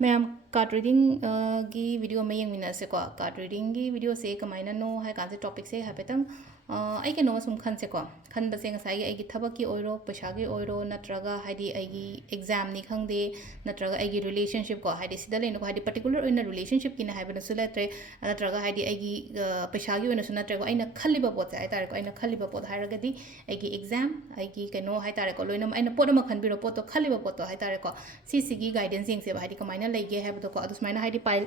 ma'am card reading की video में young मिना से को कार्ड रीडिंग की वीडियो से कमाइना नो है कांसे टॉपिक से हापेतंग आई के नो सुम खन से को खन बसे ngasai ai gi thaba ki oiro paisa gi oiro natraga haidi ai gi exam ni khangde natraga ai gi relationship ko haidi sida leino ko haidi particular oina relationship ki na haibana sulatre natraga haidi ai gi paisa gi oina sunatraga aina khaliba pot ai tare ko aina khaliba pot hairaga di ai gi exam ai gi keno hai tare ko loina aina pot ma khanbiro pot to khaliba pot to hai tare ko si gi guidance yeng se haidi kamaina lege haibado ko adu smaina haidi pile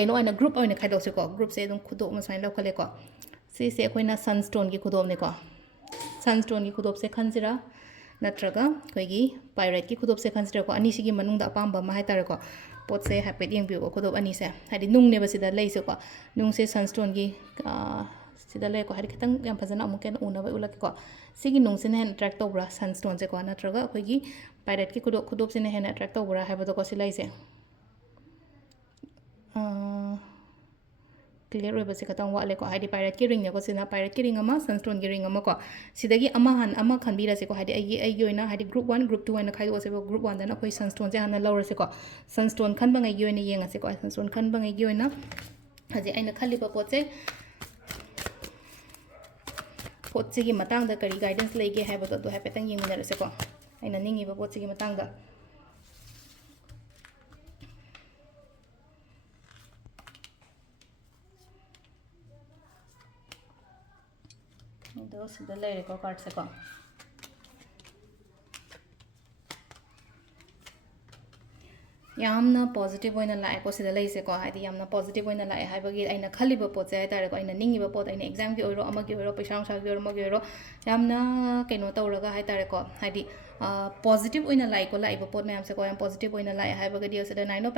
keno aina group oina khaidok se ko group se dum khudo ma smaina khale ko si se akoina sunstone gi khudom ne ko sunstone की खुदोब से खनसिरा नत्रगा कोई pirate की खुदोब से खनसिरा को अनी सिगी मनुंग दा palm बम हाय तारे को पोत से हैपेट यंग बियो खुदोब अनी से हादि नुंग ने बसिदा लेसे को नुंग से सनस्टोन की सिदा ले को हादि खतंग याम फजना अमुक केन उना वे उलक को सिगी नुंग से ने अट्रैक्ट तोब्रा सनस्टोन से को नत्रगा कोई पायरेट की खुदोब से ने अट्रैक्ट तोब्रा हैबदो को सिलाइसे क्लियर होइबा से खतंग वाले को हादि पायरेट की रिंग ने को सिना पायरेट की रिंग अमा सनस्टोन की रिंग अमा को सिदगी अमा हन अमा खनबीरा से को हादि आई ओइना हादि ग्रुप 1 ग्रुप 2 ओइना खाइदो से ग्रुप 1 दना कोई सनस्टोन से हन लौर से को सनस्टोन खनबा ngai ओइना येंगा से को सनस्टोन खनबा ngai ओइना हजे आइना खलिबा पोत से पोत से की मतंग दा करी गाइडेंस लेगे हाइबो तो हाइपेतंग येंगिना से को आइना निंगिबा पोत से की मतंग दा दो सीधा ले को काट से को यामना पॉजिटिव होइना लाए को सिदा लेसे को हाइदि यामना पॉजिटिव होइना लाए हाइबगी आइना खलिबा पोत से तारे को आइना निंगिबा पोत आइना एग्जाम की ओइरो अमा की ओइरो पैसा सा की ओइरो म की ओइरो यामना केनो तौरगा हाइ तारे को हाइदि पॉजिटिव होइना लाए को लाइबा पोत मैम से को याम पॉजिटिव होइना लाए हाइबगी सिदा 9 of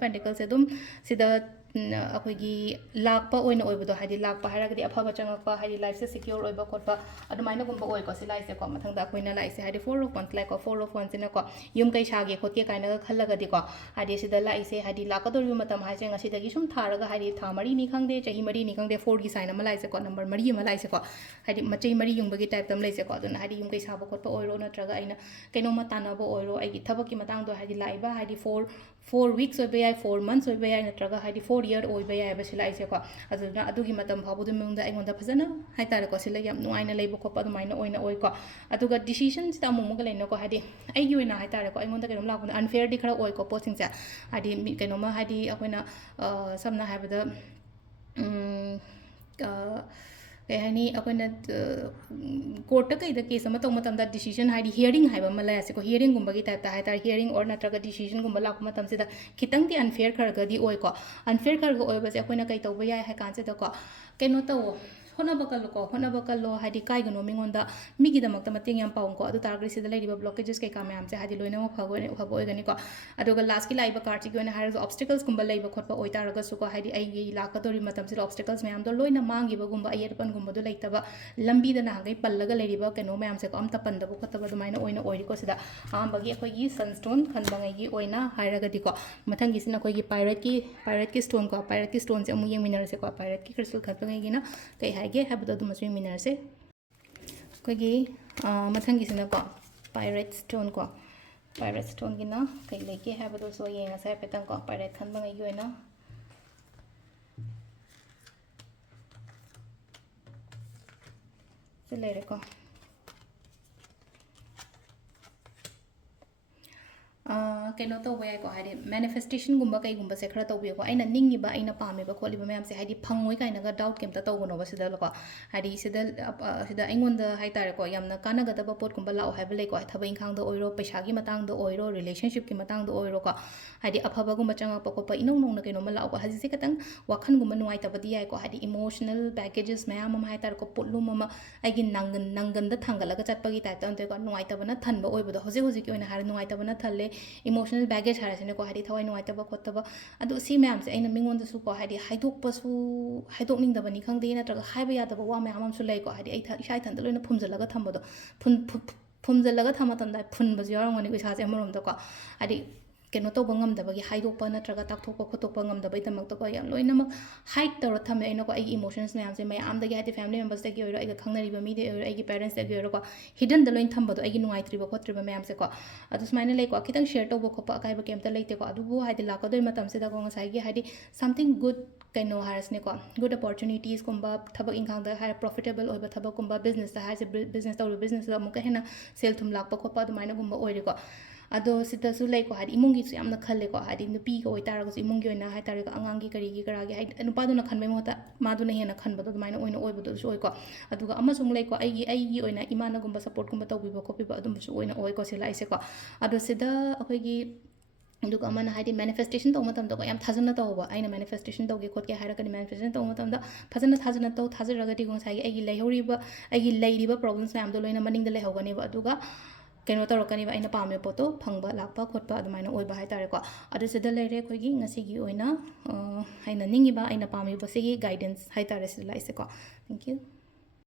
pentacles से दुम सिदा अखोगी लाकपा ओइना ओइबदो हाइदि लाकपा हाइरागदि अफबा चंगकपा हाइदि लाइफ से सिक्योर ओइबा खोटपा अदुमाइना गुंबा ओइ को सिलाइसे को मथंगदा अखोइना लाइसे हाइदि 4 of 1 लाइक को 4 of 1 सिना को युम कै सागे खोते काइना खल्लगदि को हाइदि सिदा लाइसे हाइदि लाकदोरबि मतम हाइसे ngasiदगी सुम थारगा हाइदि था मरी नि खंगदे चही मरी नि खंगदे 4 की साइन अमा लाइसे को नंबर मरी अमा लाइसे को हाइदि मचै मरी युंबगी टाइप तम लाइसे को अदुना हाइदि युम कै साबा खोटपा ओइरो नत्रगा आइना कैनो मा तानाबो ओइरो आइगि थबकी मतंग दो हाइदि लाइबा हाइदि 4 weeks ओइबा याय 4 months ओइबा याय नत्रगा हाइदि 4 year ओइबा याय बसि लाइसे को अदुना अदुगी मतम फाबुदु मुंगदा आइगोंदा फजना हाइ तारे को सिला याम नुआइना लेबो खोपा अदुमाइना ओइना ओइ को अदुगा डिसीजन सिता मुमुग लेनो को हाइदि आइगी ओइना हाइ तारे को आइगोंदा केनम लाकुन अनफेयर दि खरा ओइ को पोसिंग से हाइदि केनोमा हाइदि अखोइना समना हाइबदा कई हानी अखोइना कोर्ट कई द केस अमा तोम मतम दा डिसीजन हाइदि हियरिंग हाइबा अमा लाय से को हियरिंग गुंबगी टाइप ता हाइता हियरिंग और नत्रगा डिसीजन गुंबा लाक मतम से दा खितंग दी अनफेयर खरगदी ओइ को अनफेयर खरग ओइ बसे अखोइना कई तौबा याय हाइ कांसे द को केनो तौ होनबा कलो हाइदि काइगनो मिंगोंदा मिगिदमक्ता मतेंग याम पाउं को अदु तारग्रि सिदा लेरिबा ब्लॉकेजेस के काम याम से हाइदि लोइना म फगो ओइगनि को अदुगा लास्ट की लाइबा कार्ड की ओइना हाइर ऑब्स्टिकल्स गुंबा लेबा खोटपा ओइ तारगा सु को हाइदि आइगी लाकदोरि मतम से ऑब्स्टिकल्स मयाम दो लोइना मांगिबा गुंबा अयरपन गुंबा दो लेतबा लंबी द नागै पल्लगा लेरिबा केनो मयाम से को अमता पंदबो खोतबा दुमाइना ओइना ओइरि को सिदा आंबगी अखोइगी सनस्टोन खनबंगैगी ओइना हाइरगदि को मथंगी सिना अखोइगी पायरेट की स्टोन से अमु यंगमिनर से को पायरेट की क्रिस्टल खनबंगैगी ना कई हाइगे हाइबदो अदु मसु यंगमिनर से अखोइगी मथंगी सिना को पायरेट स्टोन की ना कई लेके हाइबदो सो येंगा से पेतंग को पायरेट खनबंगैगी ओइना से लेरे को कहीं तब याई को हाइदि मैनिफेस्टेशन गुंबा कई गुंबा से खरा तौबियो को आइना निंगिबा आइना पामेबा खोलिबा मैम से हाइदि फंगोय काइनागा डाउट केमता तौगनो सिदा लको हाइदि सिदा आइंगोंदा हाइतारे को यामना कानागदबा पोट गुंबा लाओ हाइबा लेको थबा इंखांग दो ओइरो पैसागी मतंग दो ओइरो रिलेशनशिप की मतंग दो ओइरो को हाइदि अफबा गुंबा चंगा पको इनों नोंना केनो मा लाओ को हाजि से कतंग वाखन गुंबा नुआइ तबदी याई को हाइदि इमोशनल पैकेजेस मैम हम हाइतारे को पुलुम ममा आइगी नंगन द थांगलगा चटपगी टाइप तंते को नुआइ तबना थनबा ओइबदो होजे होजे की ओइना हार नुआइ तबना थल्ले इमोशनल बैगेज हारसिने को हाइदि थवाइ नुआइतबा खोतबा अदु सी मैम से अइना मिंगोंदसु को हाइदि हाइदोकपसु हाइदोकनिंगदबनि खंगदे नत्रगा हाइबा यादबा वा मैम हमसु लेको हाइदि आई इसा इथंद लोइना फुमजलगा थंबदो फुमजलगा थमतंदा फुनबसु यारंगनि को इसासे अमरोमदा को हाइदि ꯀꯩꯅꯣ ꯇꯧꯕ ꯉꯝꯗꯕꯒꯤ ꯍꯥꯏꯗꯣꯛꯄ ꯅꯠꯇ꯭ꯔꯒ ꯇꯥꯛꯊꯣꯛꯄ ꯈꯣꯠꯇꯣꯛꯄ ꯉꯝꯗꯕꯩꯗꯃꯛꯇꯀꯣ ꯌꯥꯝ ꯂꯣꯏꯅꯃꯛ ꯍꯥꯏꯠ ꯇꯧꯔ ꯊꯝꯃꯦ ꯑꯩꯅꯀꯣ ꯑꯩꯒꯤ ꯏꯃꯣꯁꯟꯁ ꯃꯌꯥꯝꯁꯦ ꯃꯌꯥꯝꯗꯒꯤ ꯍꯥꯏꯗꯤ ꯐꯦꯃꯤꯂꯤ ꯃꯦꯝꯕꯔꯁꯇꯒꯤ ꯑꯣꯏꯔꯣ ꯑꯩꯒ ꯈꯪꯅꯔꯤꯕ ꯃꯤꯗꯒꯤ ꯑꯣꯏꯔꯣ ꯑꯩꯒꯤ ꯄꯦꯔꯦꯟꯁꯇꯒꯤ ꯑꯣꯏꯔꯣꯀꯣ ꯍꯤꯗꯟꯗ ꯂꯣꯏꯅ ꯊꯝꯕꯗꯣ ꯑꯩꯒꯤ ꯅꯨꯡꯉꯥꯏꯇ꯭ꯔꯤꯕ ꯈꯣꯠꯇ꯭ꯔꯤꯕ ꯃꯌꯥꯝꯁꯦꯀꯣ ꯑꯗꯨ ꯁꯨꯃꯥꯏꯅ ꯂꯩꯀꯣ ꯈꯤꯇꯪ ꯁꯦꯌꯔ ꯇꯧꯕ ꯈꯣꯠꯄ ꯑꯀꯥꯏꯕ ꯀꯩꯝꯇ ꯂꯩꯇꯦꯀꯣ ꯑꯗꯨꯕꯨ ꯍꯥꯏꯗꯤ ꯂꯥꯛꯀꯗꯣꯏ ꯃꯇꯝꯁꯤꯗꯀꯣ ꯉꯁꯥꯏꯒꯤ ꯍꯥꯏꯗꯤ ꯁꯝꯊꯤꯡ ꯒꯨꯗ ꯀꯩꯅꯣ ꯍꯥꯏꯔꯁꯤꯅꯦꯀꯣ ꯒꯨꯗ ꯑꯣꯄꯣꯔꯆꯨꯅꯤꯇꯤꯁꯀꯨꯝꯕ ꯊꯕꯛ ꯏꯪꯈꯥꯡꯗ ꯍꯥꯏꯔ ꯄ꯭ꯔꯣꯐꯤꯇꯦꯕꯜ ꯑꯣꯏꯕ ꯊꯕꯛꯀꯨꯝꯕ ꯕꯤꯖꯤꯅꯦꯁꯇ ꯍꯥꯏꯔꯤꯁꯦ ꯕꯤꯖꯤꯅꯦꯁ ꯇꯧꯔꯤꯕ ꯕꯤꯖꯤꯅꯦꯁꯇ ꯑꯃꯨꯛꯀ ꯍꯦꯟꯅ ꯁꯦꯜ ꯊꯨꯝ ꯂꯥꯛꯄ ꯈꯣꯠꯄ ꯑꯗꯨꯃꯥꯏꯅꯒꯨꯝꯕ ꯑꯣꯏꯔꯦꯀꯣ ꯑꯗꯣ ꯁꯤꯗꯁꯨ ꯂꯩꯀꯣ ꯍꯥꯏꯗꯤ ꯏꯃꯨꯡꯒꯤꯁꯨ ꯌꯥꯝꯅ ꯈꯜꯂꯦꯀꯣ ꯍꯥꯏꯗꯤ ꯅꯨꯄꯤꯒ ꯑꯣꯏꯇꯥꯔꯒꯁꯨ ꯏꯃꯨꯡꯒꯤ ꯑꯣꯏꯅ ꯍꯥꯏꯇꯥꯔꯦꯀꯣ ꯑꯉꯥꯡꯒꯤ ꯀꯔꯤꯒꯤ ꯀꯔꯥꯒꯤ ꯍꯥꯏꯗꯤ ꯅꯨꯄꯥꯗꯨꯅ ꯈꯟꯕꯩ ꯃꯍꯨꯠꯇ ꯃꯥꯗꯨꯅ ꯍꯦꯟꯅ ꯈꯟꯕꯗꯣ ꯑꯗꯨꯃꯥꯏꯅ ꯑꯣꯏꯅ ꯑꯣꯏꯕꯗꯨꯁꯨ ꯑꯣꯏꯀꯣ ꯑꯗꯨꯒ ꯑꯃꯁꯨꯡ ꯂꯩꯀꯣ ꯑꯩꯒꯤ ꯑꯣꯏꯅ ꯏꯃꯥꯅꯒꯨꯝꯕ ꯁꯞꯄꯣꯔꯠꯀꯨꯝꯕ ꯇꯧꯕꯤꯕ ꯈꯣꯠꯄꯤꯕ ꯑꯗꯨꯝꯕꯁꯨ ꯑꯣꯏꯅ ꯑꯣꯏꯀꯣ ꯁꯤ ꯂꯥꯛꯏꯁꯦꯀꯣ ꯑꯗꯣ ꯁꯤꯗ ꯑꯩꯈꯣꯏꯒꯤ ꯑꯗꯨꯒ ꯑꯃꯅ ꯍꯥꯏꯗꯤ ꯃꯦꯅꯤꯐꯦꯁꯇꯦꯁꯟ ꯇꯧꯕ ꯃꯇꯝꯗꯀꯣ ꯌꯥꯝ ꯊꯥꯖꯅ ꯇꯧꯕ ꯑꯩꯅ ꯃꯦꯅꯤꯐꯦꯁꯇꯦꯁꯟ ꯇꯧꯒꯦ ꯈꯣꯠꯀꯦ ꯍꯥꯏꯔꯒꯗꯤ ꯃꯦꯅꯤꯐꯦꯁꯇꯦꯁꯟ ꯇꯧꯕ ꯃꯇꯝꯗ ꯐꯖꯅ ꯊꯥꯖꯅ ꯊꯥꯖꯔꯒꯗꯤ ꯉꯁꯥꯏꯒꯤ ꯑꯩꯒꯤ ꯂꯩꯔꯤꯕ ꯄ꯭ꯔꯣꯕ꯭ꯂꯦꯝꯁ ꯃꯌꯥꯝꯗꯣ ꯂꯣꯏꯅ ꯃꯅꯤꯡꯗ ꯂꯩꯍꯧꯒꯅꯦꯕ ꯑꯗꯨꯒ ꯀꯩꯅꯣ ꯇꯧꯔꯛꯀꯅꯦꯕ ꯑꯩꯅ ꯄꯥꯝꯃꯤꯕ ꯄꯣꯠꯇꯣ ꯐꯪꯕ ꯂꯥꯛꯄ ꯈꯣꯠꯄ ꯑꯗꯨꯃꯥꯏꯅ ꯑꯣꯏꯕ ꯍꯥꯏꯇꯥꯔꯦꯀꯣ ꯑꯗꯨ ꯁꯤꯗ ꯂꯩꯔꯦ ꯑꯩꯈꯣꯏꯒꯤ ꯉꯁꯤꯒꯤ ꯑꯣꯏꯅ ꯑꯩꯅ ꯅꯤꯡꯉꯤꯕ ꯑꯩꯅ ꯄꯥꯝꯃꯤꯕꯁꯤꯒꯤ ꯒꯥꯏꯗꯦꯟꯁ ꯍꯥꯏꯇꯥꯔꯦ ꯁꯤꯗ ꯂꯥꯛꯏꯁꯦꯀꯣ ꯊꯦꯡꯛ ꯌꯨ